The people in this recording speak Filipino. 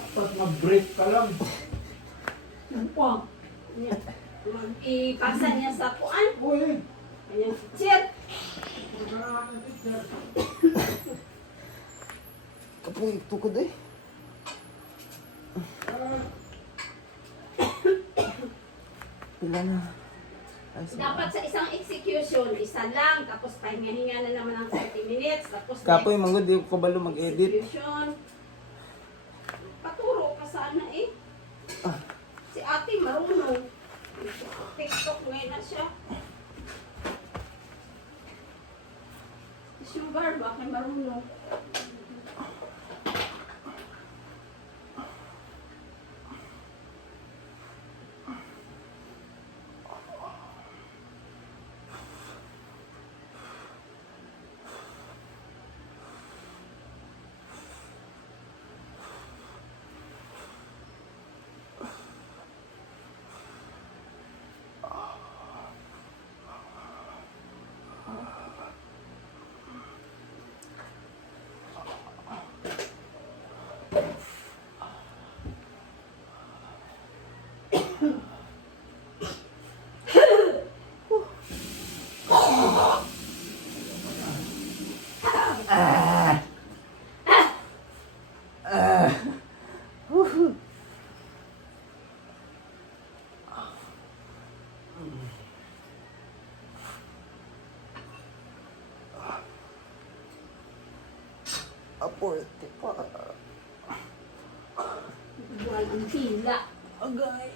Dapat mag-break ka lang. Huwag. Ipasa niya sa kuan. Uy! Kanyang teacher. Kapag tukod eh. Pila na. Ay, Dapat sa isang execution, isa lang. Tapos pahinga-hinga na naman ng 30 minutes. Tapos Kapoy, next manggod, di ko kabalo mag-edit. execution. Paturo ka sana eh. Si ate marunong. TikTok ngayon na siya. Si Sugar, bakit marunong? Aporte pa. Walang tila. Agay.